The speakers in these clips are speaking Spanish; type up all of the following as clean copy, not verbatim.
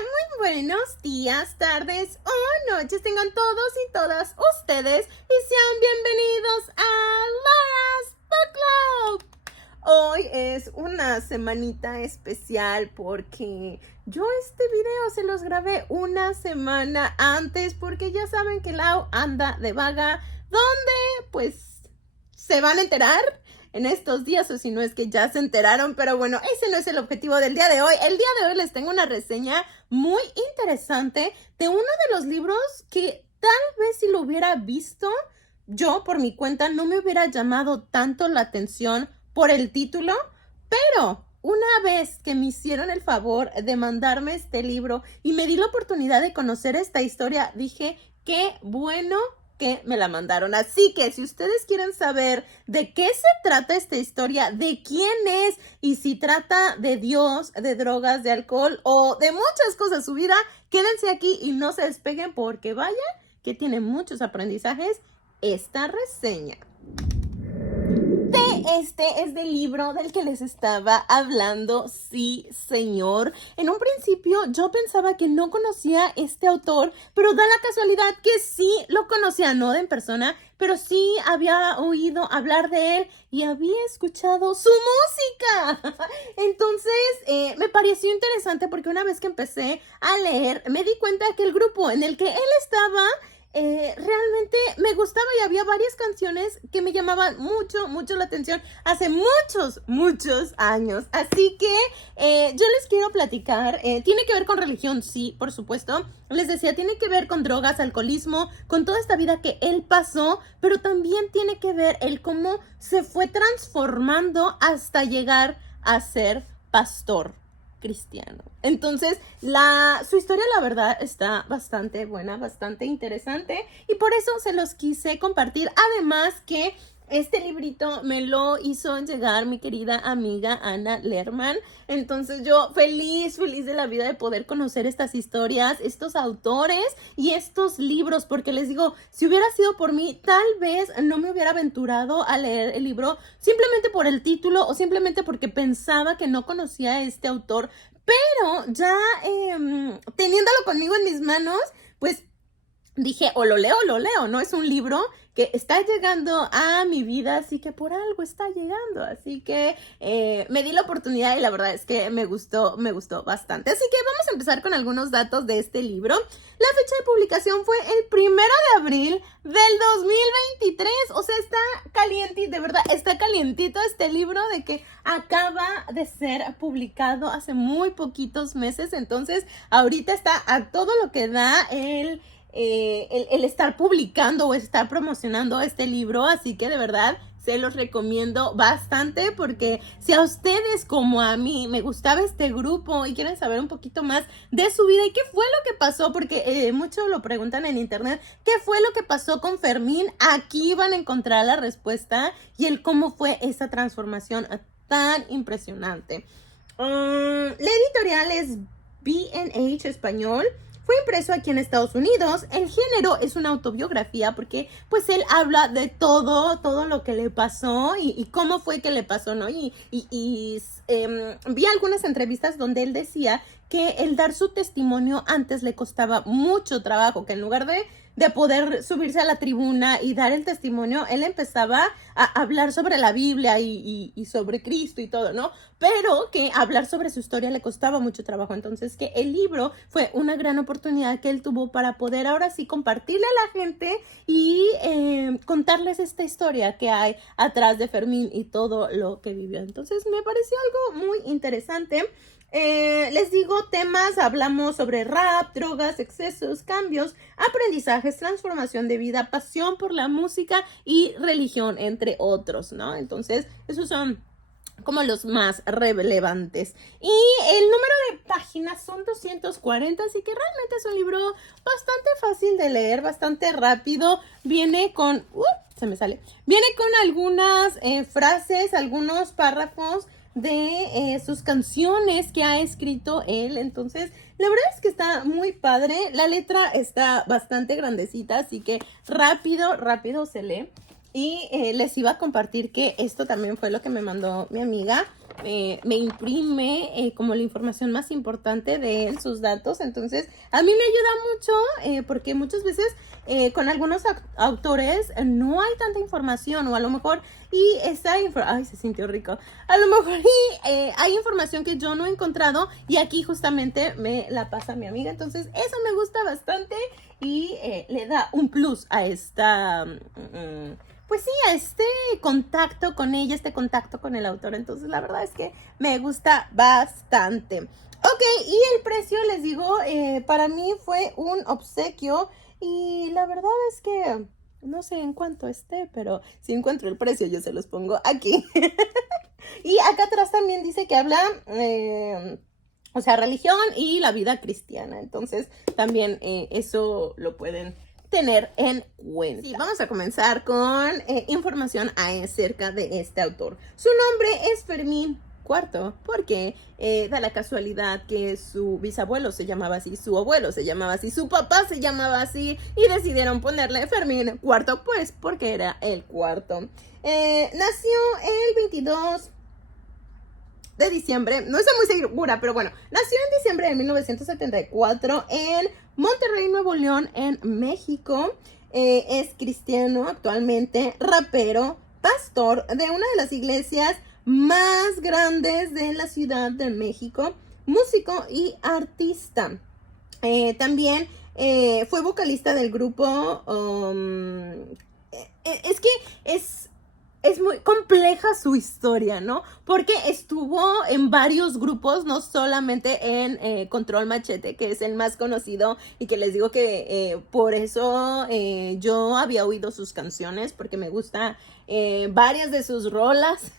muy buenos días, tardes o noches tengan todos y todas ustedes y sean bienvenidos a Laura's Book Club. Hoy es una semanita especial porque yo este video se los grabé una semana antes porque ya saben que Lau anda de vaga, donde pues se van a enterar en estos días, o si no es que ya se enteraron, pero bueno, ese no es el objetivo del día de hoy. El día de hoy les tengo una reseña muy interesante de uno de los libros que tal vez si lo hubiera visto yo por mi cuenta no me hubiera llamado tanto la atención por el título, pero una vez que me hicieron el favor de mandarme este libro y me di la oportunidad de conocer esta historia, dije, qué bueno que me la mandaron. Así que si ustedes quieren saber de qué se trata esta historia, de quién es y si trata de Dios, de drogas, de alcohol o de muchas cosas su vida, quédense aquí y no se despeguen porque vaya que tiene muchos aprendizajes esta reseña. Este es del libro del que les estaba hablando, sí, señor. En un principio yo pensaba que no conocía este autor, pero da la casualidad que sí lo conocía, no en persona, pero sí había oído hablar de él y había escuchado su música. Entonces me pareció interesante porque una vez que empecé a leer, me di cuenta que el grupo en el que él estaba realmente me gustaba y había varias canciones que me llamaban mucho la atención hace muchos años. Así que yo les quiero platicar, tiene que ver con religión, sí, por supuesto. Les decía, tiene que ver con drogas, alcoholismo, con toda esta vida que él pasó, pero también tiene que ver el cómo se fue transformando hasta llegar a ser pastor cristiano. Entonces, su historia, la verdad, está bastante buena, bastante interesante y por eso se los quise compartir. Además que este librito me lo hizo llegar mi querida amiga Ana Lerman. Entonces yo feliz de la vida de poder conocer estas historias, estos autores y estos libros, porque les digo, si hubiera sido por mí, tal vez no me hubiera aventurado a leer el libro simplemente por el título o simplemente porque pensaba que no conocía a este autor, pero ya teniéndolo conmigo en mis manos, pues dije, o lo leo, ¿no? Es un libro que está llegando a mi vida, así que por algo está llegando. Así que me di la oportunidad y la verdad es que me gustó bastante. Así que vamos a empezar con algunos datos de este libro. La fecha de publicación fue el 1 de abril del 2023. O sea, está caliente, de verdad, está calientito este libro de que acaba de ser publicado hace muy poquitos meses. Entonces, ahorita está a todo lo que da el estar publicando o estar promocionando este libro, así que de verdad se los recomiendo bastante porque si a ustedes como a mí me gustaba este grupo y quieren saber un poquito más de su vida y qué fue lo que pasó, porque muchos lo preguntan en internet, qué fue lo que pasó con Fermín, aquí van a encontrar la respuesta y el cómo fue esa transformación tan impresionante. La editorial es B&H Español. Fue impreso aquí en Estados Unidos. El género es una autobiografía porque pues él habla de todo lo que le pasó y cómo fue que le pasó, ¿no? Vi algunas entrevistas donde él decía que el dar su testimonio antes le costaba mucho trabajo, que en lugar de poder subirse a la tribuna y dar el testimonio, él empezaba a hablar sobre la Biblia y sobre Cristo y todo, ¿no? Pero que hablar sobre su historia le costaba mucho trabajo. Entonces, que el libro fue una gran oportunidad que él tuvo para poder ahora sí compartirle a la gente y contarles esta historia que hay atrás de Fermín y todo lo que vivió. Entonces, me pareció algo muy interesante. Les digo temas, hablamos sobre rap, drogas, excesos, cambios, aprendizajes, transformación de vida, pasión por la música y religión, entre otros, ¿no? Entonces, esos son como los más relevantes. Y el número de páginas son 240, así que realmente es un libro bastante fácil de leer, bastante rápido. Viene con, viene con algunas frases, algunos párrafos de sus canciones que ha escrito él. Entonces, la verdad es que está muy padre. La letra está bastante grandecita, así que rápido se lee. Y les iba a compartir que esto también fue lo que me mandó mi amiga. me imprime como la información más importante de él, sus datos. Entonces, a mí me ayuda mucho porque muchas veces con algunos autores no hay tanta información, o a lo mejor, y esa información, ay, se sintió rico, a lo mejor hay información que yo no he encontrado y aquí justamente me la pasa mi amiga. Entonces, eso me gusta bastante y le da un plus a esta... pues sí, a este contacto con ella, este contacto con el autor. Entonces, la verdad es que me gusta bastante. Ok, y el precio, les digo, para mí fue un obsequio. Y la verdad es que no sé en cuánto esté, pero si encuentro el precio, yo se los pongo aquí. Y acá atrás también dice que habla... o sea, religión y la vida cristiana. Entonces, también eso lo pueden tener en cuenta. Sí, vamos a comenzar con información acerca de este autor. Su nombre es Fermín Cuarto, porque da la casualidad que su bisabuelo se llamaba así, su abuelo se llamaba así, su papá se llamaba así, y decidieron ponerle Fermín Cuarto, pues porque era el cuarto. Nació el 22 de diciembre, no estoy muy segura, pero bueno, nació en diciembre de 1974 en Monterrey, Nuevo León, en México. Es cristiano actualmente, rapero, pastor de una de las iglesias más grandes de la Ciudad de México, músico y artista. También fue vocalista del grupo. Es que es muy compleja su historia, ¿no? Porque estuvo en varios grupos, no solamente en Control Machete, que es el más conocido y que les digo que por eso yo había oído sus canciones, porque me gusta varias de sus rolas,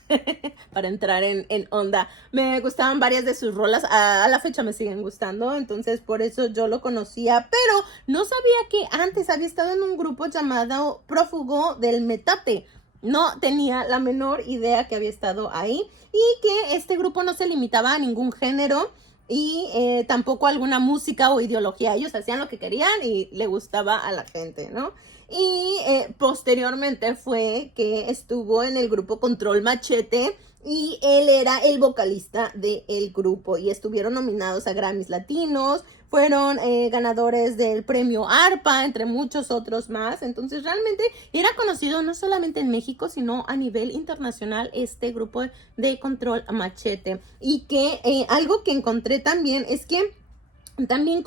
para entrar en onda. Me gustaban varias de sus rolas, a la fecha me siguen gustando, entonces por eso yo lo conocía, pero no sabía que antes había estado en un grupo llamado Prófugo del Metate. No tenía la menor idea que había estado ahí y que este grupo no se limitaba a ningún género y tampoco a alguna música o ideología. Ellos hacían lo que querían y le gustaba a la gente, ¿no? Y posteriormente fue que estuvo en el grupo Control Machete y él era el vocalista del grupo y estuvieron nominados a Grammys Latinos, fueron ganadores del premio ARPA, entre muchos otros más. Entonces realmente era conocido no solamente en México, sino a nivel internacional este grupo de Control Machete. Y que algo que encontré también es que también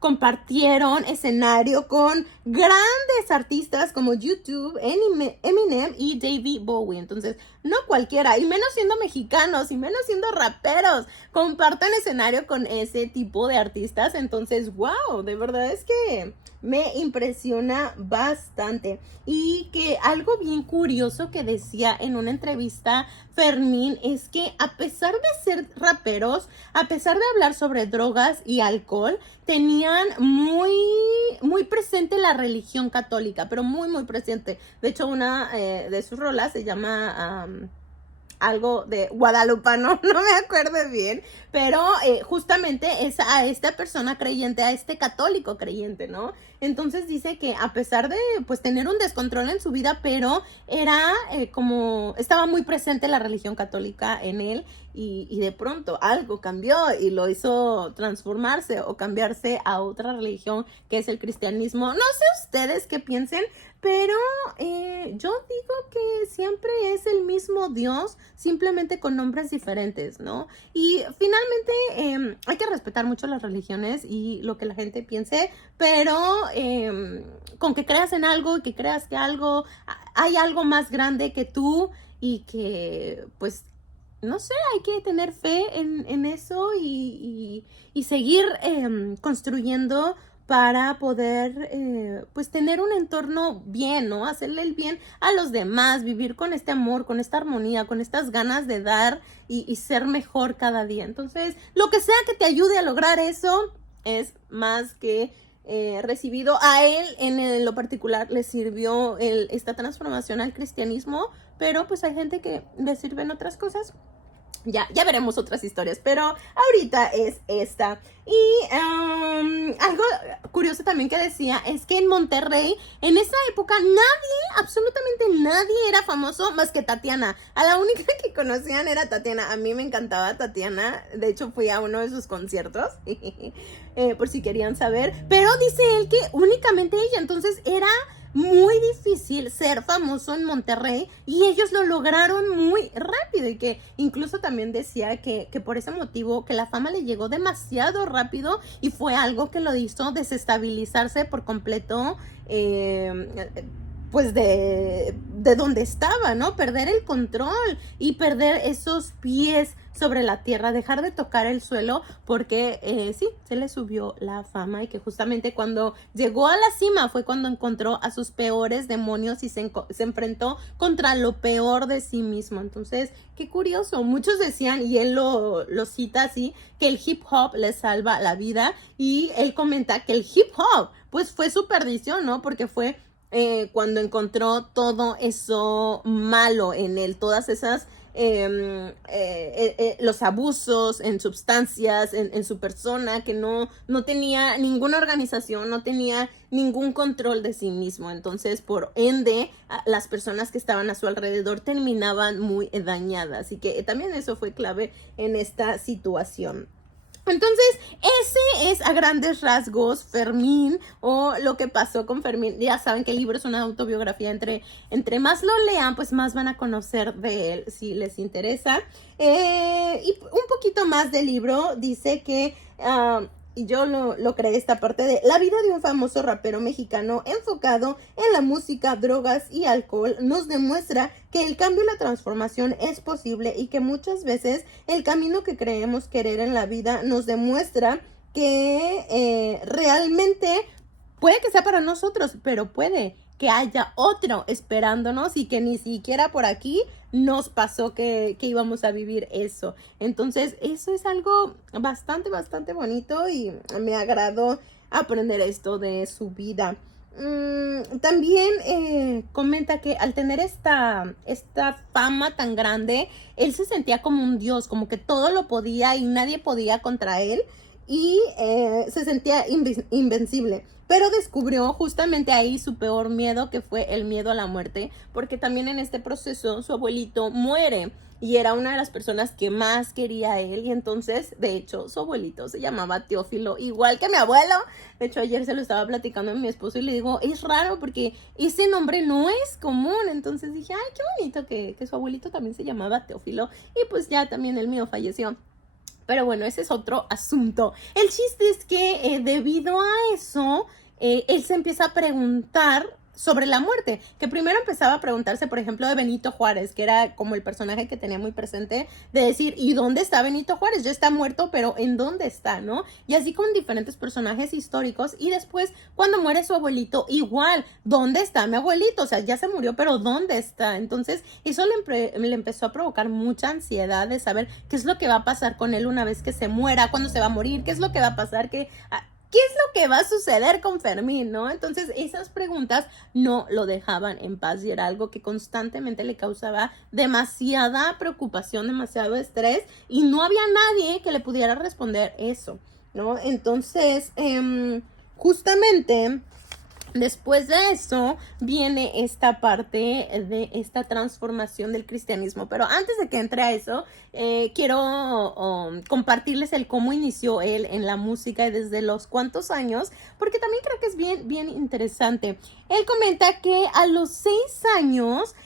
compartieron escenario con grandes artistas como YouTube, Eminem y David Bowie. Entonces, no cualquiera, y menos siendo mexicanos, y menos siendo raperos, comparten escenario con ese tipo de artistas. Entonces, wow, de verdad es que me impresiona bastante. Y que algo bien curioso que decía en una entrevista Fermín es que a pesar de ser raperos, a pesar de hablar sobre drogas y alcohol, tenían muy presente la religión católica, pero muy presente. De hecho, una de sus rolas se llama algo de guadalupano, no me acuerdo bien, pero justamente es a esta persona creyente, a este católico creyente, ¿no? Entonces dice que a pesar de pues tener un descontrol en su vida, pero era como, estaba muy presente la religión católica en él y de pronto algo cambió y lo hizo transformarse o cambiarse a otra religión que es el cristianismo. No sé ustedes qué piensen, pero yo digo que siempre es el mismo Dios, simplemente con nombres diferentes, ¿no? Y finalmente hay que respetar mucho las religiones y lo que la gente piense, pero con que creas en algo y que creas que hay algo más grande que tú y que pues no sé, hay que tener fe en eso y seguir construyendo para poder pues tener un entorno bien, ¿no? Hacerle el bien a los demás, vivir con este amor, con esta armonía, con estas ganas de dar y ser mejor cada día. Entonces, lo que sea que te ayude a lograr eso es más que recibido. A él en lo particular le sirvió esta transformación al cristianismo, pero pues hay gente que le sirven otras cosas. Ya veremos otras historias, pero ahorita es esta. Y algo curioso también que decía es que en Monterrey, en esa época, absolutamente nadie era famoso más que Tatiana. A la única que conocían era Tatiana. A mí me encantaba Tatiana. De hecho, fui a uno de sus conciertos, por si querían saber. Pero dice él que únicamente ella, entonces era muy difícil ser famoso en Monterrey y ellos lo lograron muy rápido y que incluso también decía que por ese motivo que la fama le llegó demasiado rápido y fue algo que lo hizo desestabilizarse por completo, pues de donde estaba, ¿no? Perder el control y perder esos pies sobre la tierra, dejar de tocar el suelo porque sí, se le subió la fama y que justamente cuando llegó a la cima fue cuando encontró a sus peores demonios y se enfrentó contra lo peor de sí mismo. Entonces, qué curioso, muchos decían, y él lo cita así, que el hip hop le salva la vida y él comenta que el hip hop pues fue su perdición, ¿no? Porque fue cuando encontró todo eso malo en él, todas esas los abusos en sustancias, en su persona, que no tenía ninguna organización, no tenía ningún control de sí mismo. Entonces, por ende, las personas que estaban a su alrededor terminaban muy dañadas. Y que también eso fue clave en esta situación. Entonces, ese es a grandes rasgos Fermín o lo que pasó con Fermín. Ya saben que el libro es una autobiografía. Entre más lo lean, pues más van a conocer de él si les interesa. Y un poquito más del libro dice que... y yo lo creé esta parte de la vida de un famoso rapero mexicano enfocado en la música, drogas y alcohol nos demuestra que el cambio y la transformación es posible y que muchas veces el camino que creemos querer en la vida nos demuestra que realmente puede que sea para nosotros, pero puede que haya otro esperándonos y que ni siquiera por aquí nos pasó que íbamos a vivir eso. Entonces, eso es algo bastante bonito y me agradó aprender esto de su vida. También comenta que al tener esta fama tan grande, él se sentía como un dios, como que todo lo podía y nadie podía contra él y se sentía invencible. Pero descubrió justamente ahí su peor miedo, que fue el miedo a la muerte, porque también en este proceso su abuelito muere y era una de las personas que más quería a él. Y entonces, de hecho, su abuelito se llamaba Teófilo, igual que mi abuelo. De hecho, ayer se lo estaba platicando a mi esposo y le digo, es raro porque ese nombre no es común. Entonces dije, ay, qué bonito que su abuelito también se llamaba Teófilo. Y pues ya también el mío falleció. Pero bueno, ese es otro asunto. El chiste es que debido a eso, él se empieza a preguntar sobre la muerte, que primero empezaba a preguntarse, por ejemplo, de Benito Juárez, que era como el personaje que tenía muy presente, de decir, ¿y dónde está Benito Juárez? Ya está muerto, pero ¿en dónde está, no? Y así con diferentes personajes históricos, y después, cuando muere su abuelito, igual, ¿dónde está mi abuelito? O sea, ya se murió, pero ¿dónde está? Entonces, eso le empezó a provocar mucha ansiedad de saber qué es lo que va a pasar con él una vez que se muera, cuándo se va a morir, qué es lo que va a pasar, ¿qué es lo que va a suceder con Fermín, no? Entonces, esas preguntas no lo dejaban en paz y era algo que constantemente le causaba demasiada preocupación, demasiado estrés y no había nadie que le pudiera responder eso, ¿no? Entonces, justamente... después de eso viene esta parte de esta transformación del cristianismo. Pero antes de que entre a eso, quiero compartirles el cómo inició él en la música y desde los cuántos años, porque también creo que es bien interesante. Él comenta que a los 6 años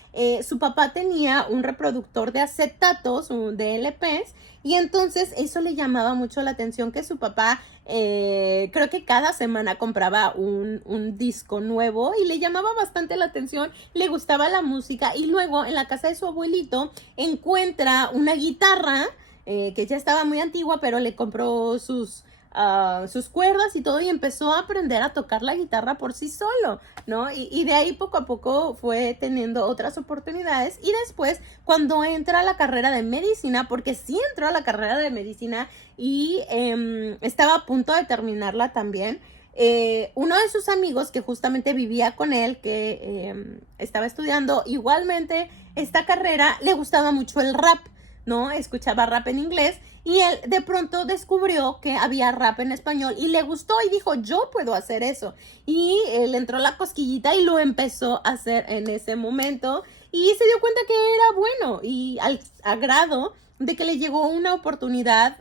su papá tenía un reproductor de acetatos, de LPs, y entonces eso le llamaba mucho la atención que su papá creo que cada semana compraba un disco nuevo y le llamaba bastante la atención, le gustaba la música y luego en la casa de su abuelito encuentra una guitarra que ya estaba muy antigua, pero le compró sus cuerdas y todo y empezó a aprender a tocar la guitarra por sí solo, ¿no? Y de ahí poco a poco fue teniendo otras oportunidades y después cuando entra a la carrera de medicina, porque sí entró a la carrera de medicina y estaba a punto de terminarla también, uno de sus amigos que justamente vivía con él, que estaba estudiando igualmente esta carrera, le gustaba mucho el rap, ¿no? Escuchaba rap en inglés y él de pronto descubrió que había rap en español y le gustó y dijo, yo puedo hacer eso. Y le entró la cosquillita y lo empezó a hacer en ese momento y se dio cuenta que era bueno y al agrado de que le llegó una oportunidad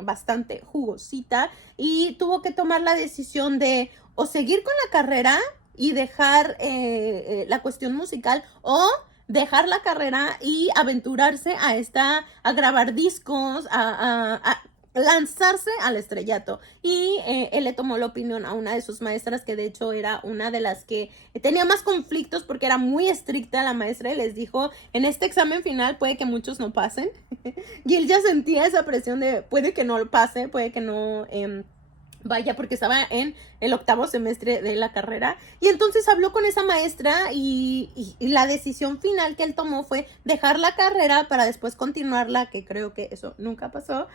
bastante jugosita y tuvo que tomar la decisión de o seguir con la carrera y dejar la cuestión musical o dejar la carrera y aventurarse a grabar discos, a lanzarse al estrellato. Y él le tomó la opinión a una de sus maestras, que de hecho era una de las que tenía más conflictos porque era muy estricta la maestra y les dijo, en este examen final puede que muchos no pasen. Y él ya sentía esa presión de puede que no lo pase, puede que no vaya, porque estaba en el 8º semestre de la carrera. Y entonces habló con esa maestra y la decisión final que él tomó fue dejar la carrera para después continuarla, que creo que eso nunca pasó.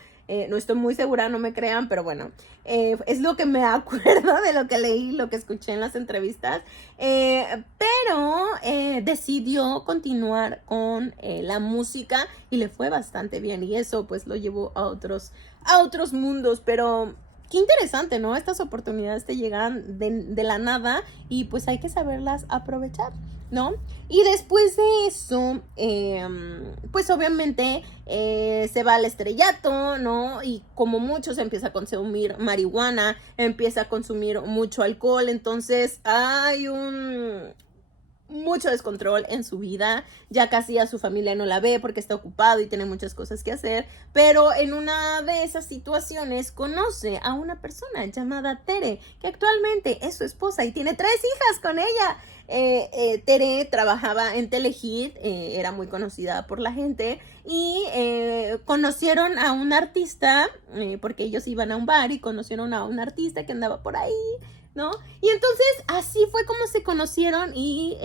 No estoy muy segura, no me crean, pero bueno, es lo que me acuerdo de lo que leí, lo que escuché en las entrevistas. Pero decidió continuar con la música y le fue bastante bien. Y eso pues lo llevó a otros mundos, pero qué interesante, ¿no? Estas oportunidades te llegan de la nada y pues hay que saberlas aprovechar, ¿no? Y después de eso, pues obviamente se va al estrellato, ¿no? Y como muchos empieza a consumir marihuana, empieza a consumir mucho alcohol, entonces hay mucho descontrol en su vida, ya casi a su familia no la ve porque está ocupado y tiene muchas cosas que hacer, pero en una de esas situaciones conoce a una persona llamada Tere, que actualmente es su esposa y tiene 3 hijas con ella. Tere trabajaba en Telehit, era muy conocida por la gente y conocieron a un artista, porque ellos iban a un bar y conocieron a un artista que andaba por ahí, ¿no? Y entonces así fue como se conocieron y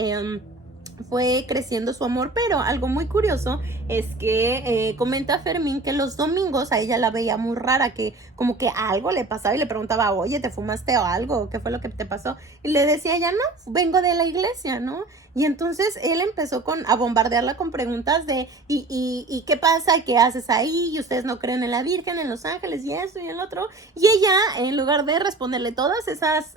fue creciendo su amor, pero algo muy curioso es que comenta Fermín que los domingos a ella la veía muy rara, que como que algo le pasaba y le preguntaba, oye, ¿te fumaste o algo? ¿Qué fue lo que te pasó? Y le decía ella, no, vengo de la iglesia, ¿no? Y entonces él empezó a bombardearla con preguntas de, ¿y qué pasa? ¿Qué haces ahí? ¿Y ustedes no creen en la Virgen, en los ángeles y eso y el otro? Y ella, en lugar de responderle todas esas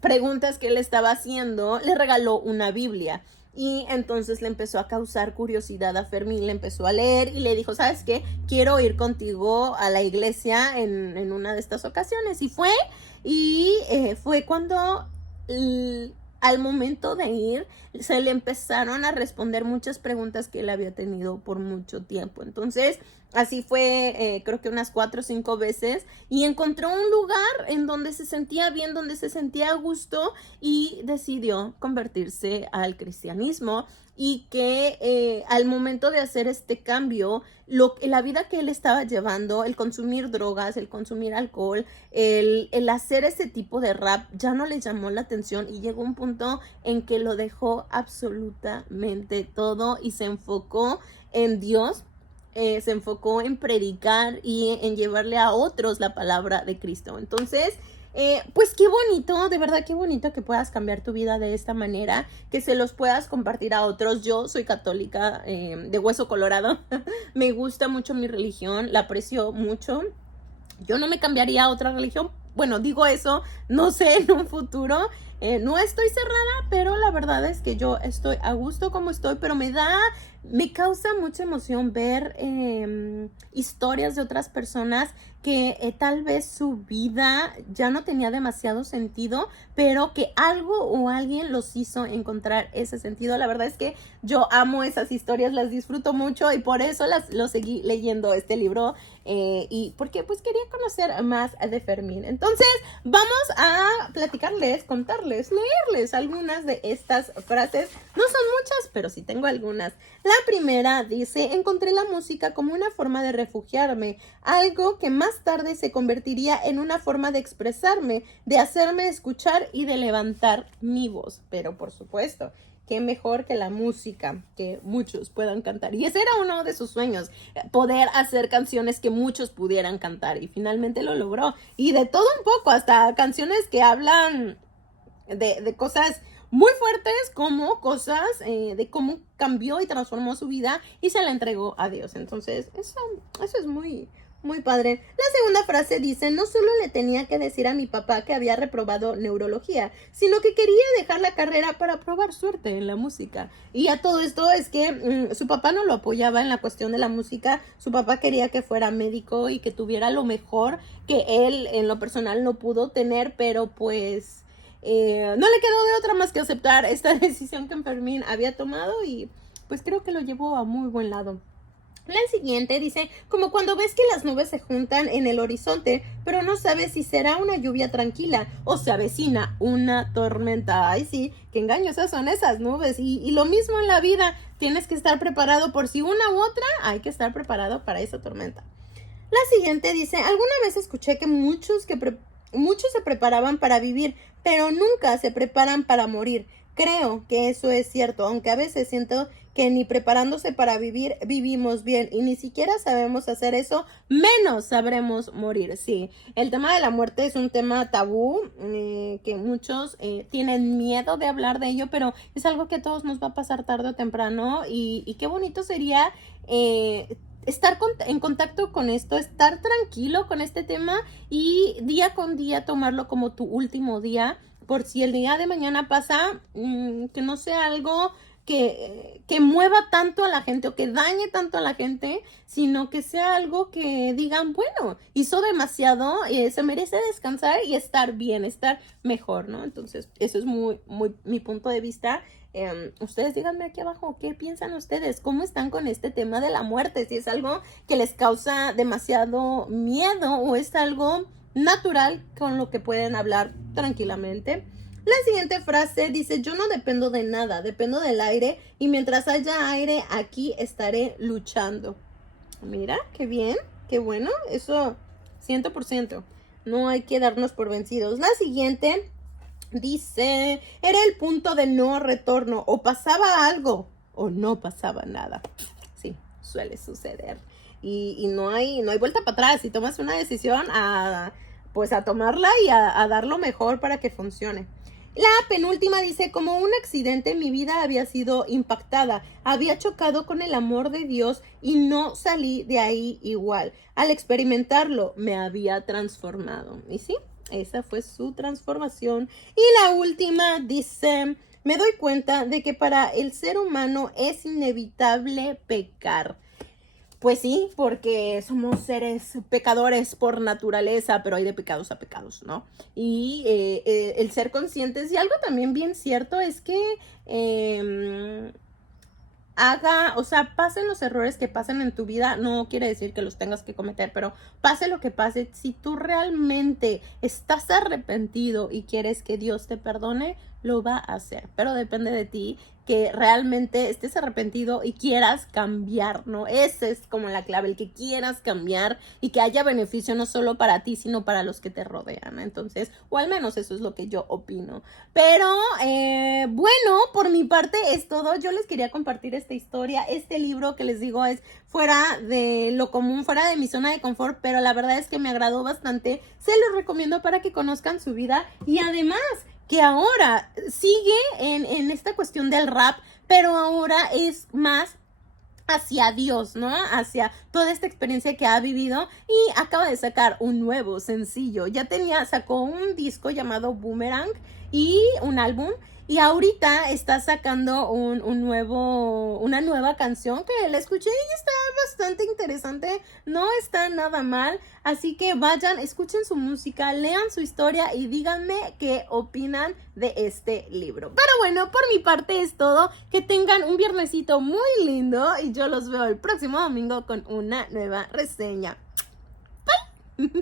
preguntas que él estaba haciendo, le regaló una Biblia. Y entonces le empezó a causar curiosidad a Fermín, le empezó a leer y le dijo, ¿sabes qué? Quiero ir contigo a la iglesia en una de estas ocasiones. Y fue cuando al momento de ir, se le empezaron a responder muchas preguntas que él había tenido por mucho tiempo. Entonces, así fue, creo que unas 4 o 5 veces, y encontró un lugar en donde se sentía bien, donde se sentía a gusto, y decidió convertirse al cristianismo. Y que al momento de hacer este cambio, la vida que él estaba llevando, el consumir drogas, el consumir alcohol, el hacer ese tipo de rap, ya no le llamó la atención y llegó un punto en que lo dejó absolutamente todo y se enfocó en Dios. Se enfocó en predicar y en llevarle a otros la palabra de Cristo. Entonces, pues qué bonito, de verdad qué bonito que puedas cambiar tu vida de esta manera, que se los puedas compartir a otros. Yo soy católica de hueso colorado, me gusta mucho mi religión, la aprecio mucho. Yo no me cambiaría a otra religión. Bueno, digo eso, no sé, en un futuro. No estoy cerrada, pero la verdad es que yo estoy a gusto como estoy, pero me causa mucha emoción ver historias de otras personas que tal vez su vida ya no tenía demasiado sentido, pero que algo o alguien los hizo encontrar ese sentido. La verdad es que yo amo esas historias, las disfruto mucho y por eso lo seguí leyendo este libro y porque pues quería conocer más de Fermín. Entonces vamos a platicarles, contarles, leerles algunas de estas frases. No son muchas, pero sí tengo algunas. La primera dice, encontré la música como una forma de refugiarme, algo que más tarde se convertiría en una forma de expresarme, de hacerme escuchar y de levantar mi voz. Pero por supuesto, qué mejor que la música que muchos puedan cantar. Y ese era uno de sus sueños, poder hacer canciones que muchos pudieran cantar. Y finalmente lo logró. Y de todo un poco, hasta canciones que hablan de cosas muy fuertes como cosas de cómo cambió y transformó su vida y se la entregó a Dios. Entonces, eso es muy, muy padre. La segunda frase dice, no solo le tenía que decir a mi papá que había reprobado neurología, sino que quería dejar la carrera para probar suerte en la música. Y a todo esto es que su papá no lo apoyaba en la cuestión de la música. Su papá quería que fuera médico y que tuviera lo mejor que él en lo personal no pudo tener, pero pues no le quedó de otra más que aceptar esta decisión que Fermín había tomado y pues creo que lo llevó a muy buen lado. La siguiente dice, como cuando ves que las nubes se juntan en el horizonte, pero no sabes si será una lluvia tranquila o se avecina una tormenta. Ay, sí, qué engañosas son esas nubes. Y lo mismo en la vida, tienes que estar preparado por si una u otra, hay que estar preparado para esa tormenta. La siguiente dice, alguna vez escuché que muchos se preparaban para vivir, pero nunca se preparan para morir. Creo que eso es cierto, aunque a veces siento que ni preparándose para vivir vivimos bien y ni siquiera sabemos hacer eso, menos sabremos morir. Sí, el tema de la muerte es un tema tabú, que muchos tienen miedo de hablar de ello, pero es algo que a todos nos va a pasar tarde o temprano y qué bonito sería estar en contacto con esto, estar tranquilo con este tema y día con día tomarlo como tu último día, por si el día de mañana pasa, que no sea algo que mueva tanto a la gente o que dañe tanto a la gente, sino que sea algo que digan, bueno, hizo demasiado, se merece descansar y estar bien, estar mejor, ¿no? Entonces, eso es muy, muy mi punto de vista. Ustedes díganme aquí abajo, ¿qué piensan ustedes? ¿Cómo están con este tema de la muerte? Si es algo que les causa demasiado miedo o es algo natural con lo que pueden hablar tranquilamente. La siguiente frase dice, yo no dependo de nada, dependo del aire y mientras haya aire aquí estaré luchando. Mira, qué bien, qué bueno, eso 100%. No hay que darnos por vencidos. La siguiente dice, era el punto de no retorno, o pasaba algo o no pasaba nada. Sí, suele suceder. Y no hay vuelta para atrás. Si tomas una decisión, pues a tomarla y a dar lo mejor para que funcione. La penúltima dice, como un accidente mi vida había sido impactada, había chocado con el amor de Dios y no salí de ahí igual. Al experimentarlo me había transformado. Y sí, esa fue su transformación. Y la última dice, me doy cuenta de que para el ser humano es inevitable pecar. Pues sí, porque somos seres pecadores por naturaleza, pero hay de pecados a pecados, ¿no? Y el ser conscientes, y algo también bien cierto es que pasen los errores que pasen en tu vida, no quiere decir que los tengas que cometer, pero pase lo que pase, si tú realmente estás arrepentido y quieres que Dios te perdone, lo va a hacer, pero depende de ti que realmente estés arrepentido y quieras cambiar, ¿no? Esa es como la clave, el que quieras cambiar y que haya beneficio no solo para ti, sino para los que te rodean. Entonces, o al menos eso es lo que yo opino. Pero, bueno, por mi parte es todo. Yo les quería compartir esta historia. Este libro que les digo es fuera de lo común, fuera de mi zona de confort, pero la verdad es que me agradó bastante. Se los recomiendo para que conozcan su vida y además que ahora sigue en esta cuestión del rap, pero ahora es más hacia Dios, ¿no? Hacia toda esta experiencia que ha vivido y acaba de sacar un nuevo sencillo. Sacó un disco llamado Boomerang y un álbum. Y ahorita está sacando una nueva canción que la escuché y está bastante interesante. No está nada mal. Así que vayan, escuchen su música, lean su historia y díganme qué opinan de este libro. Pero bueno, por mi parte es todo. Que tengan un viernesito muy lindo y yo los veo el próximo domingo con una nueva reseña. Bye.